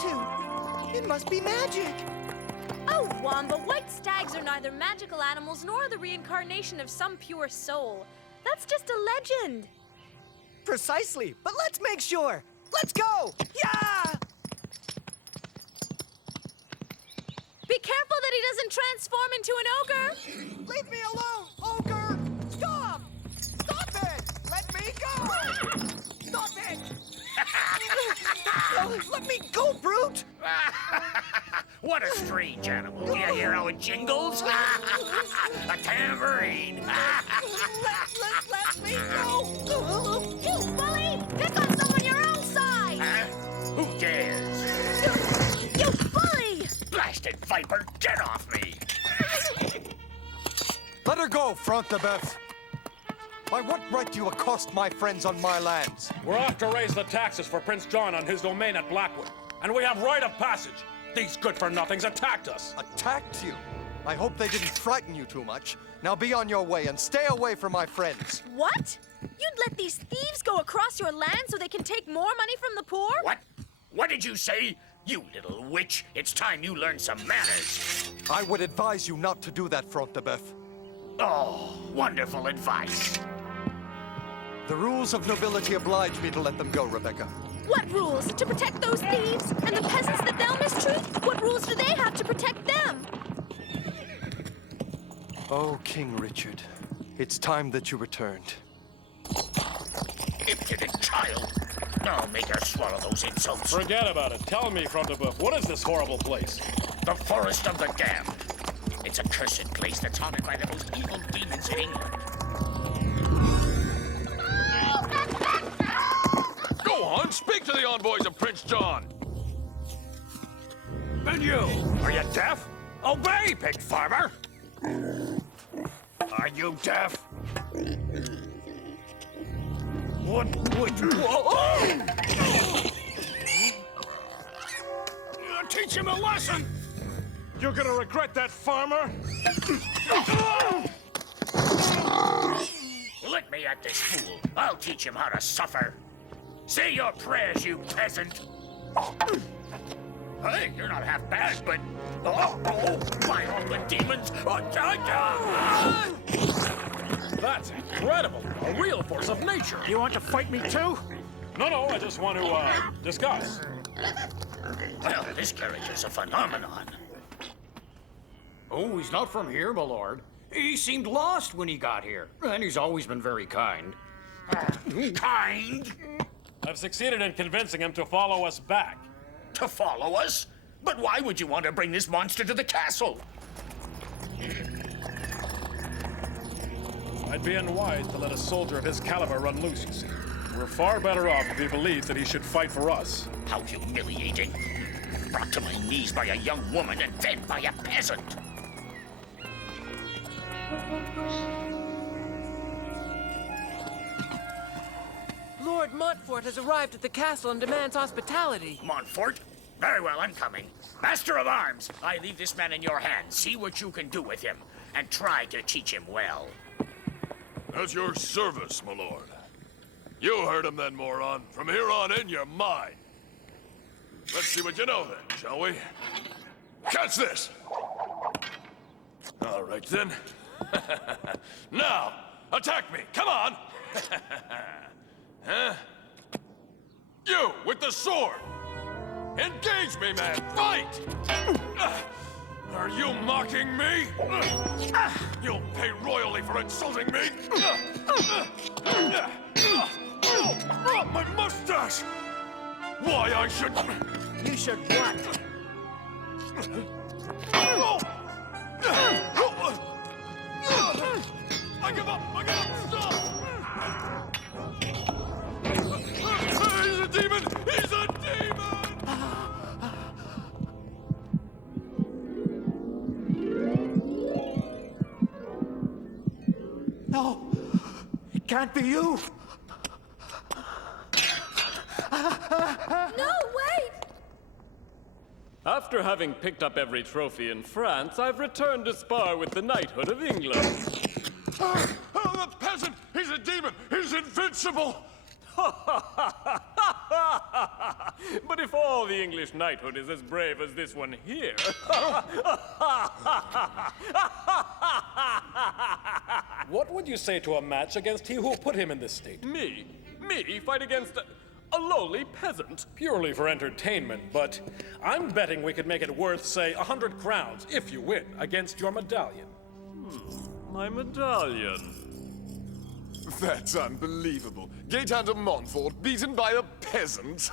to. It must be magic. Oh, Wamba, white stags are neither magical animals nor the reincarnation of some pure soul. That's just a legend. Precisely, but let's make sure. Let's go! Yeah! Be careful that he doesn't transform into an ogre. Leave me alone, ogre! Stop! Stop it! Let me go! Stop it! Let me go, brute! What a strange animal. Do you hear how it jingles? A tambourine. Let me go! You bully! Pick on someone your own size! Who dares? You bully! Blasted viper, get off me! Let her go, Front de Boeuf. By what right do you accost my friends on my lands? We're off to raise the taxes for Prince John on his domain at Blackwood, and we have right of passage. These good-for-nothings attacked us. Attacked you? I hope they didn't frighten you too much. Now be on your way and stay away from my friends. What? You'd let these thieves go across your land so they can take more money from the poor? What? What did you say? You little witch, it's time you learned some manners. I would advise you not to do that, Front de Boeuf. Oh, wonderful advice. The rules of nobility oblige me to let them go, Rebecca. What rules? To protect those thieves? And the peasants that they'll mistreat? What rules do they have to protect them? Oh, King Richard, it's time that you returned. Impudent child. I'll make her swallow those insults. Forget about it. Tell me, Front de Boeuf, what is this horrible place? The Forest of the Damned. It's a cursed place that's haunted by the most evil demons in England. Go on, speak to the envoys of Prince John. And you, are you deaf? Obey, pig farmer! Are you deaf? What would you... Teach him a lesson! You're gonna regret that, farmer! Let me at this fool. I'll teach him how to suffer. Say your prayers, you peasant. Hey, you're not half bad, but... my open demons! That's incredible! A real force of nature! You want to fight me too? No, I just want to, discuss. Well, this character's a phenomenon. Oh, he's not from here, my lord. He seemed lost when he got here, and he's always been very kind. Kind? I've succeeded in convincing him to follow us back. To follow us? But why would you want to bring this monster to the castle? I'd be unwise to let a soldier of his caliber run loose, you see. We're far better off if he believes that he should fight for us. How humiliating. Brought to my knees by a young woman and then by a peasant. Lord Montfort has arrived at the castle and demands hospitality. Montfort? Very well, I'm coming. Master of Arms, I leave this man in your hands. See what you can do with him, and try to teach him well. At your service, my lord. You heard him then, moron. From here on in, you're mine. Let's see what you know then, shall we? Catch this! All right then. Now, attack me, come on! Huh? You, with the sword! Engage me, man! Fight! Are you mocking me? You'll pay royally for insulting me! My mustache! Why I should... You should what? I give up! I give up! Stop! He's a demon! He's a demon! No, it can't be you. No, wait! After having picked up every trophy in France, I've returned to spar with the knighthood of England. Oh, the peasant! He's a demon! He's invincible! But if all the English knighthood is as brave as this one here... What would you say to a match against he who put him in this state? Me fight against a lowly peasant? Purely for entertainment, but I'm betting we could make it worth, say, 100 crowns, if you win, against your medallion. My medallion. That's unbelievable. Gaetan de Montfort beaten by a peasant?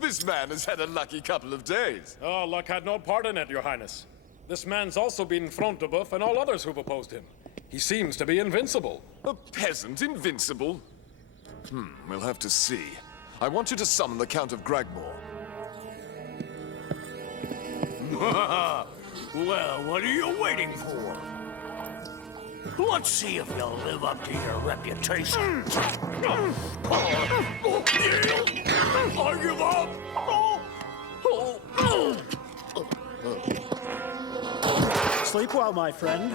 This man has had a lucky couple of days. Oh, luck had no part in it, Your Highness. This man's also beaten Front de Boeuf and all others who've opposed him. He seems to be invincible. A peasant invincible? We'll have to see. I want you to summon the Count of Gragmore. Well, what are you waiting for? Let's see if you'll live up to your reputation. I give up. Sleep well, my friend.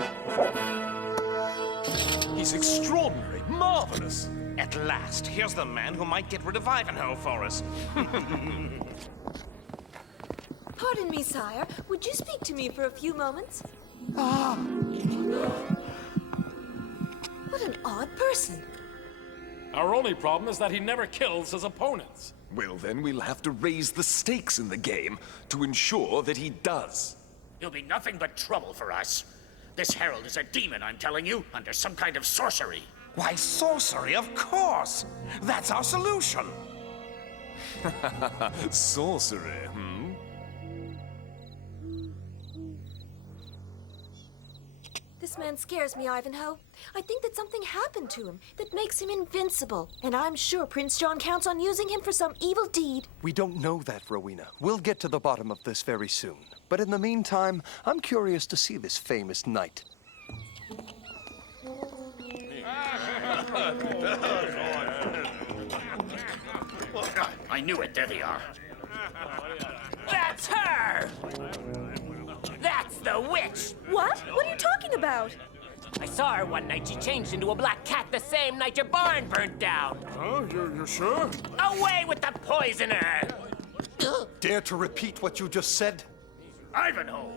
He's extraordinary, marvelous. At last, here's the man who might get rid of Ivanhoe for us. Pardon me, sire. Would you speak to me for a few moments? What an odd person. Our only problem is that he never kills his opponents. Well, then we'll have to raise the stakes in the game to ensure that he does. He'll be nothing but trouble for us. This herald is a demon, I'm telling you, under some kind of sorcery. Why, sorcery, of course. That's our solution. Sorcery, This man scares me, Ivanhoe. I think that something happened to him that makes him invincible. And I'm sure Prince John counts on using him for some evil deed. We don't know that, Rowena. We'll get to the bottom of this very soon. But in the meantime, I'm curious to see this famous knight. I knew it, there they are. That's her! That's the witch! What? What are you talking about? I saw her one night. She changed into a black cat the same night your barn burnt down. Huh? You're sure? Away with the poisoner! Dare to repeat what you just said? Ivanhoe!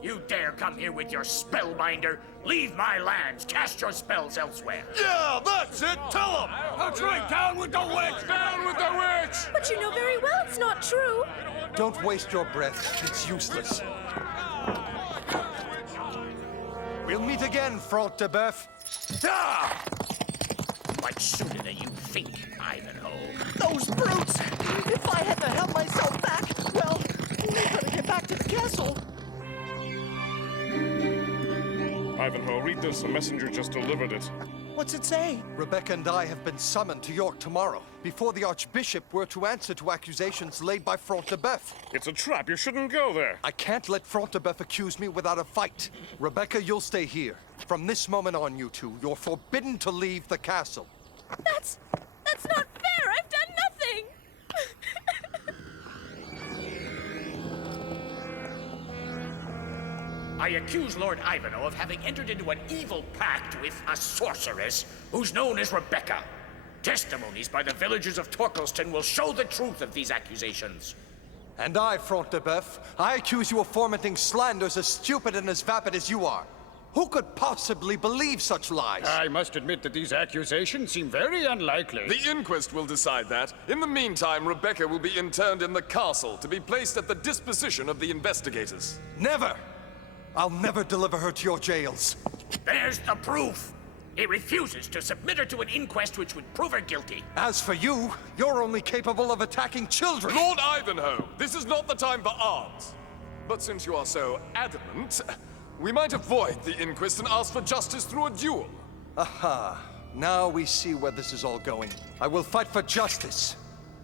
You dare come here with your spellbinder? Leave my lands, cast your spells elsewhere. Yeah, that's it! Tell him! That's right, down with the witch! Down with the witch! But you know very well it's not true. Don't waste your breath. It's useless. We'll meet again, Front de Boeuf. Ah! Much sooner than you think, Ivanhoe. Those brutes! If I hadn't held myself back, well, we better get back to the castle. Ivanhoe, read this. A messenger just delivered it. What's it say? Rebecca and I have been summoned to York tomorrow, before the Archbishop were to answer to accusations laid by Front de Boeuf. It's a trap. You shouldn't go there. I can't let Front de Boeuf accuse me without a fight. Rebecca, you'll stay here. From this moment on, you two, you're forbidden to leave the castle. That's not fair. I've done nothing. I accuse Lord Ivanhoe of having entered into an evil pact with a sorceress who's known as Rebecca. Testimonies by the villagers of Torquilston will show the truth of these accusations. And I, Front de Boeuf, I accuse you of fomenting slanders as stupid and as vapid as you are. Who could possibly believe such lies? I must admit that these accusations seem very unlikely. The inquest will decide that. In the meantime, Rebecca will be interned in the castle to be placed at the disposition of the investigators. Never! I'll never deliver her to your jails. There's the proof. He refuses to submit her to an inquest which would prove her guilty. As for you, you're only capable of attacking children. Lord Ivanhoe, this is not the time for arms. But since you are so adamant, we might avoid the inquest and ask for justice through a duel. Aha. Now we see where this is all going. I will fight for justice,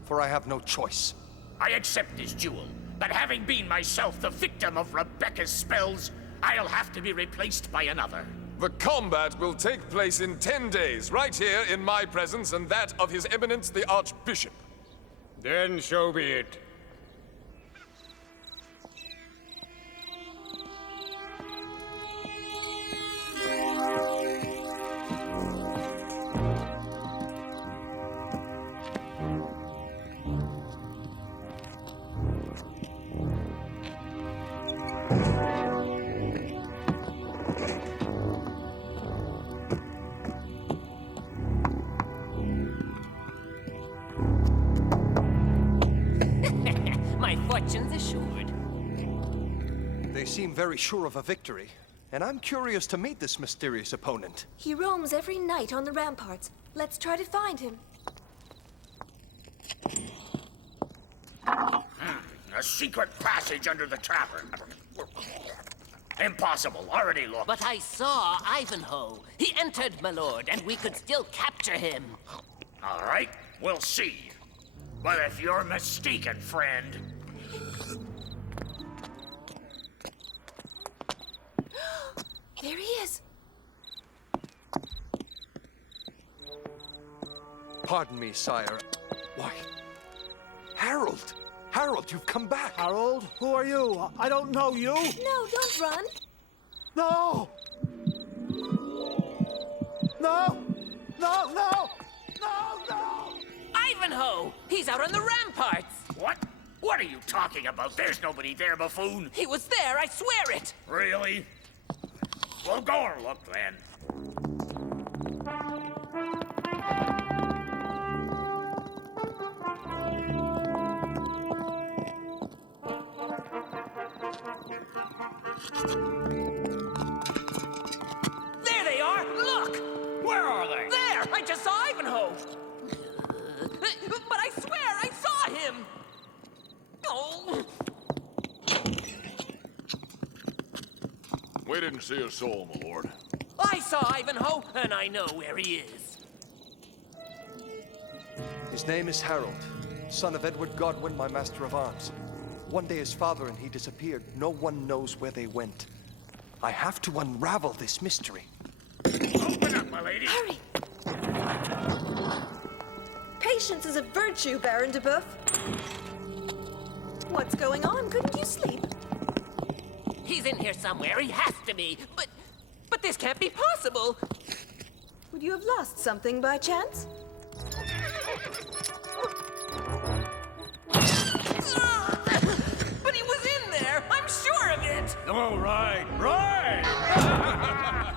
for I have no choice. I accept this duel, but having been myself the victim of Rebecca's spells, I'll have to be replaced by another. The combat will take place in 10 days, right here in my presence and that of His Eminence the Archbishop. Then so be it. fortune's assured. They seem very sure of a victory, and I'm curious to meet this mysterious opponent. He roams every night on the ramparts. Let's try to find him. A secret passage under the tavern. Impossible. Already looked. But I saw Ivanhoe. He entered, my lord, and we could still capture him. All right, we'll see. But if you're mistaken, friend... There he is. Pardon me, sire. Why? Harold! Harold, you've come back! Harold, who are you? I don't know you. No, don't run. No! No! No, no! No, no! Ivanhoe! He's out on the ramparts! What? What are you talking about? There's nobody there, buffoon. He was there, I swear it! Really? Well, go or look, then. There they are! Look! Where are they? There! I just saw Ivanhoe! But I swear I saw him! Oh! We didn't see a soul, my lord. I saw Ivanhoe, and I know where he is. His name is Harold, son of Edward Godwin, my master of arms. One day his father and he disappeared. No one knows where they went. I have to unravel this mystery. Open up, my lady. Hurry! Patience is a virtue, Baron de Boeuf. What's going on? Couldn't you sleep? He's in here somewhere, he has to be. But this can't be possible. Would you have lost something by chance? But he was in there, I'm sure of it. All right, right.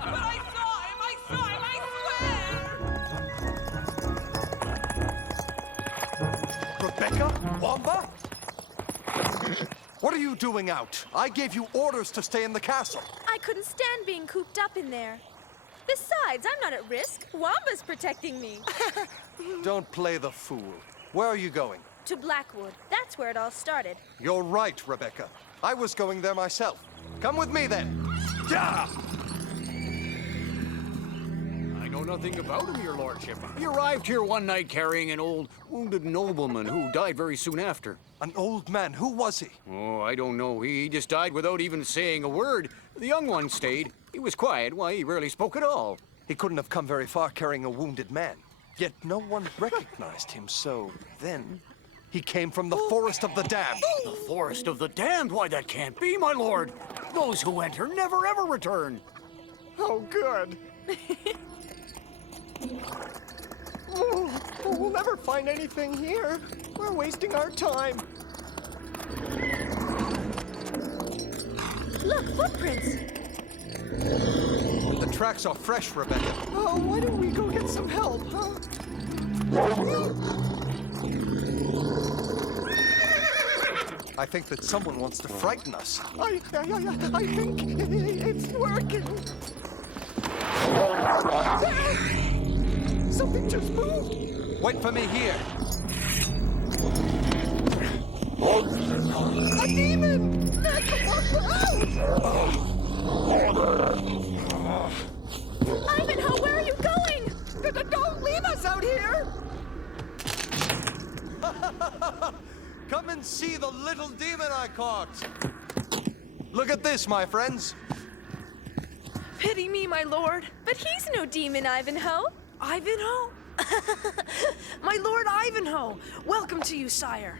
But I saw him, I swear! Rebecca? Wamba? What are you doing out? I gave you orders to stay in the castle. I couldn't stand being cooped up in there. Besides, I'm not at risk. Wamba's protecting me. Don't play the fool. Where are you going? To Blackwood. That's where it all started. You're right, Rebecca. I was going there myself. Come with me, then. Yeah! I know nothing about him, your lordship. He arrived here one night carrying an old, wounded nobleman who died very soon after. An old man? Who was he? Oh, I don't know. He just died without even saying a word. The young one stayed. He was quiet. Why, he rarely spoke at all. He couldn't have come very far carrying a wounded man. Yet no one recognized him, so then... He came from the Forest of the Damned. The Forest of the Damned? Why, that can't be, my lord. Those who enter never ever return. Oh, good. We'll never find anything here. We're wasting our time. Look, footprints. The tracks are fresh, Rebecca. Oh, why don't we go get some help, huh? I think that someone wants to frighten us. I think it's working. Something just moved. Wait for me here. A demon! Ivanhoe, where are you going? Don't leave us out here! Come and see the little demon I caught. Look at this, my friends. Pity me, my lord. But he's no demon, Ivanhoe. Ivanhoe? My lord Ivanhoe, welcome to you, sire.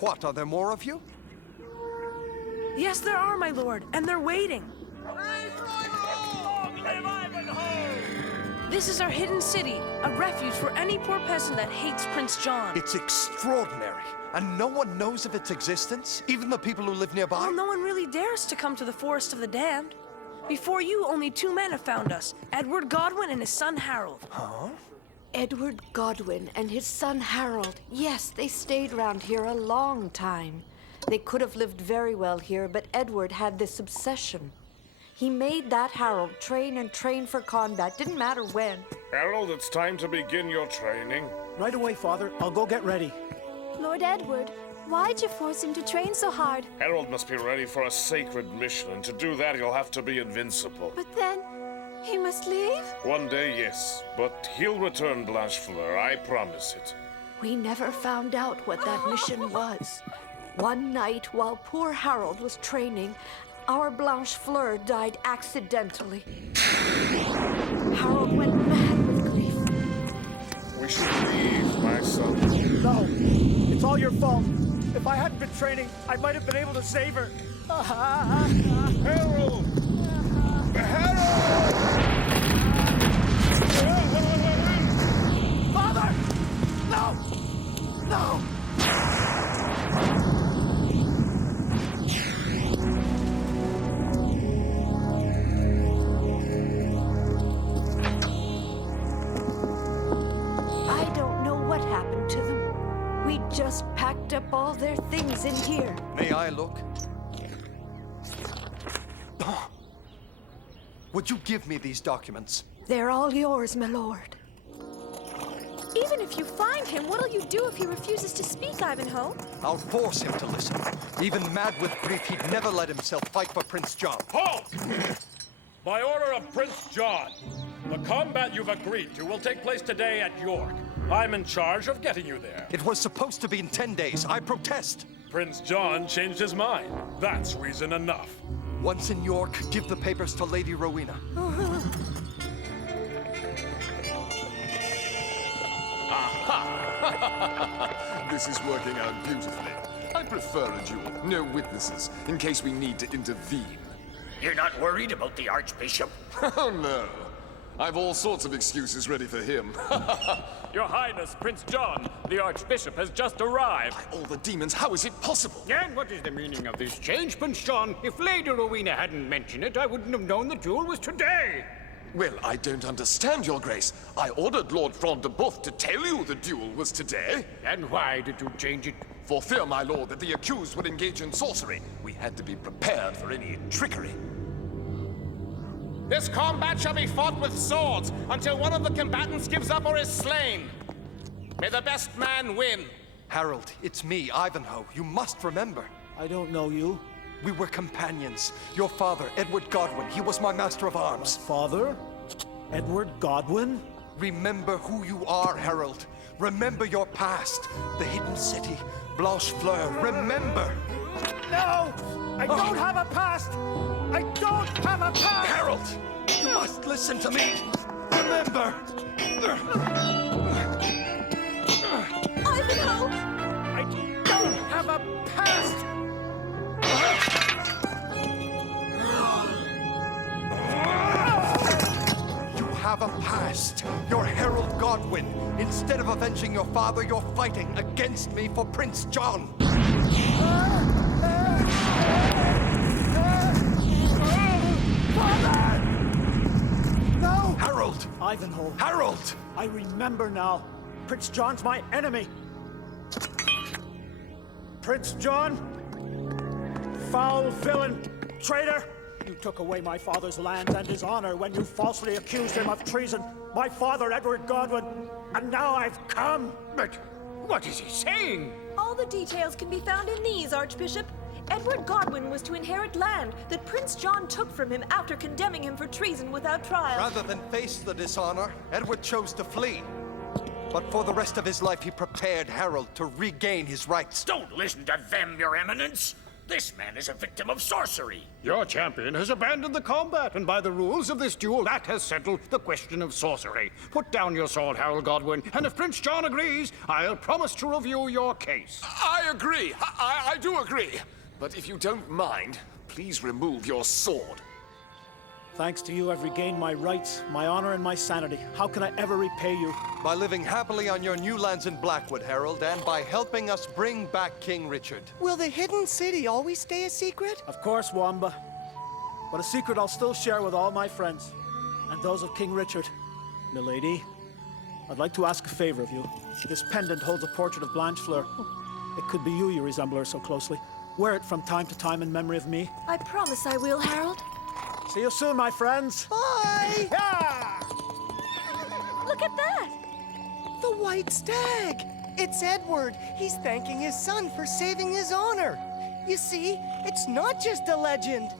What, are there more of you? Yes, there are, my lord, and they're waiting. This is our hidden city, a refuge for any poor peasant that hates Prince John. It's extraordinary. And no one knows of its existence? Even the people who live nearby? Well, no one really dares to come to the Forest of the Damned. Before you, only 2 men have found us, Edward Godwin and his son Harold. Huh? Edward Godwin and his son Harold. Yes, they stayed around here a long time. They could have lived very well here, but Edward had this obsession. He made that Harold train and train for combat, didn't matter when. Harold, it's time to begin your training. Right away, Father. I'll go get ready. Lord Edward, why'd you force him to train so hard? Harold must be ready for a sacred mission, and to do that he'll have to be invincible. But then, he must leave? One day, yes, but he'll return, Blanchefleur, I promise it. We never found out what that mission was. One night, while poor Harold was training, our Blanchefleur died accidentally. Harold went mad with grief. We should leave, my son. No, it's all your fault. If I hadn't been training, I might have been able to save her. Harold! Harold! Father! No! No! I don't know what happened to them. We just packed up all their things in here. May I look? Would you give me these documents? They're all yours, my lord. Even if you find him, what'll you do if he refuses to speak, Ivanhoe? I'll force him to listen. Even mad with grief, he'd never let himself fight for Prince John. Halt! By order of Prince John, the combat you've agreed to will take place today at York. I'm in charge of getting you there. It was supposed to be in 10 days. I protest. Prince John changed his mind. That's reason enough. Once in York, give the papers to Lady Rowena. This is working out beautifully. I prefer a duel. No witnesses, in case we need to intervene. You're not worried about the Archbishop? Oh, no. I've all sorts of excuses ready for him. Your Highness, Prince John, the Archbishop has just arrived. By all the demons, how is it possible? And what is the meaning of this change, Prince John? If Lady Rowena hadn't mentioned it, I wouldn't have known the duel was today. Well, I don't understand, Your Grace. I ordered Lord Front de Boeuf to tell you the duel was today. And why did you change it? For fear, my lord, that the accused would engage in sorcery. We had to be prepared for any trickery. This combat shall be fought with swords until one of the combatants gives up or is slain. May the best man win. Harold, it's me, Ivanhoe. You must remember. I don't know you. We were companions. Your father, Edward Godwin, he was my master of arms. Father? Edward Godwin? Remember who you are, Harold. Remember your past. The hidden city, Blanchefleur. Remember! No! I don't have a past! I don't have a past! Harold! You must listen to me! Remember! Ivanhoe! I don't have a past! You have a past. You're Harold Godwin. Instead of avenging your father, you're fighting against me for Prince John. Father! No! Harold! Ivanhoe. Harold! I remember now. Prince John's my enemy. Prince John? Foul villain! Traitor! You took away my father's lands and his honor when you falsely accused him of treason. My father, Edward Godwin. And now I've come. But what is he saying? All the details can be found in these, Archbishop. Edward Godwin was to inherit land that Prince John took from him after condemning him for treason without trial. Rather than face the dishonor, Edward chose to flee. But for the rest of his life, he prepared Harold to regain his rights. Don't listen to them, Your Eminence. This man is a victim of sorcery. Your champion has abandoned the combat, and by the rules of this duel, that has settled the question of sorcery. Put down your sword, Harold Godwin, and if Prince John agrees, I'll promise to review your case. I agree. I do agree. But if you don't mind, please remove your sword. Thanks to you, I've regained my rights, my honor, and my sanity. How can I ever repay you? By living happily on your new lands in Blackwood, Harold, and by helping us bring back King Richard. Will the hidden city always stay a secret? Of course, Wamba. But a secret I'll still share with all my friends. And those of King Richard. Milady, I'd like to ask a favor of you. This pendant holds a portrait of Blanchefleur. It could be you resemble her so closely. Wear it from time to time in memory of me. I promise I will, Harold. See you soon, my friends. Bye! Yeah! Look at that! The white stag! It's Edward. He's thanking his son for saving his honor. You see, it's not just a legend.